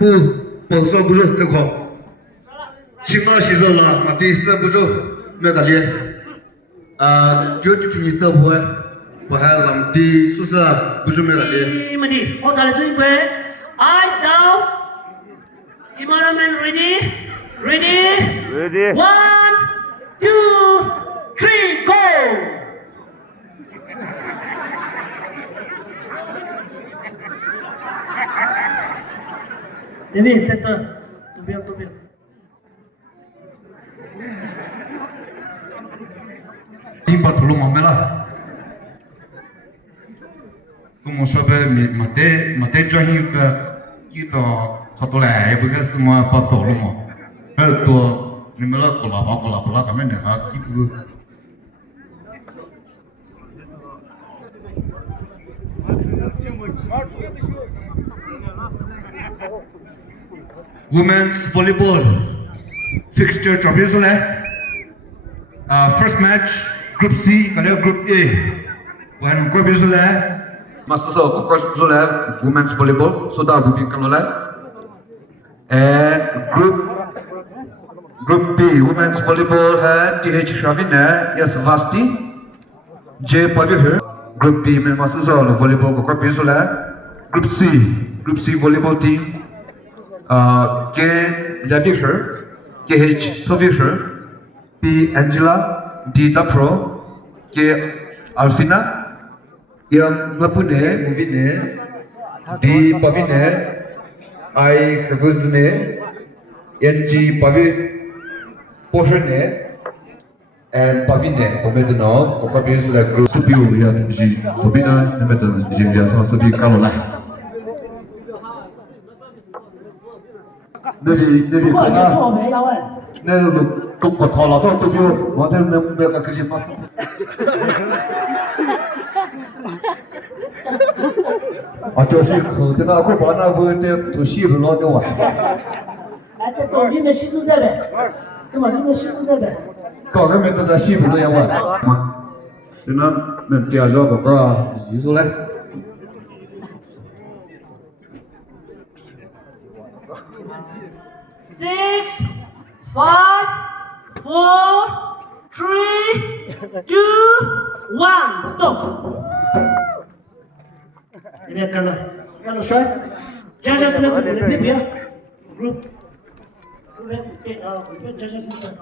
不保守不是这块，新到洗手了，嘛第四步骤没得力，就你得不会，我还让第宿舍不是没得力。Mati, oh tali tuing kwe. Eyes down. Cameraman ready? Ready? Ready. 1, 2, 3, go! David, teta, tu biar. Timpa thulu mame la. Tumo sobe mate johi ka kita khatole ya bukan semua apa tolu mo. Tu ni mela kolaba kami ni ha kifu. Women's volleyball fixture trophy sule. First match Group C kalau Group A. Bukan kau bisule. Masa so kau bisule women's volleyball sudah bukti kalau lah. And Group B women's volleyball है TH Shavin है yes Vasti J Pavir. Group B में masa so volleyball kau bisule. Group C volleyball team. K Lavisher, KH Tovisher, P Angela, D Dapro, K Alfina, M Napune, Movine, D Pavine, I Havuzne, NG Pavi Poshene, and Pavine, Pomedano, Kokabis like Group Supiu, G Tobina, Nemetans, Jivias, Sabi Caroline. 내비 가나 내가 똑같아 달라서 또 비오 완전 내가 그리 봤어 아就是可的那个把那个的都洗不了的哇哎，这冬天的洗漱设备，对吧？这个洗漱设备。搞个没得那洗不了呀哇嘛现在那第二个个洗出来6, 5, 4, 3, 2, 1, stop. Lihat kalau shoy, judges lebih ya, group, judges lebih.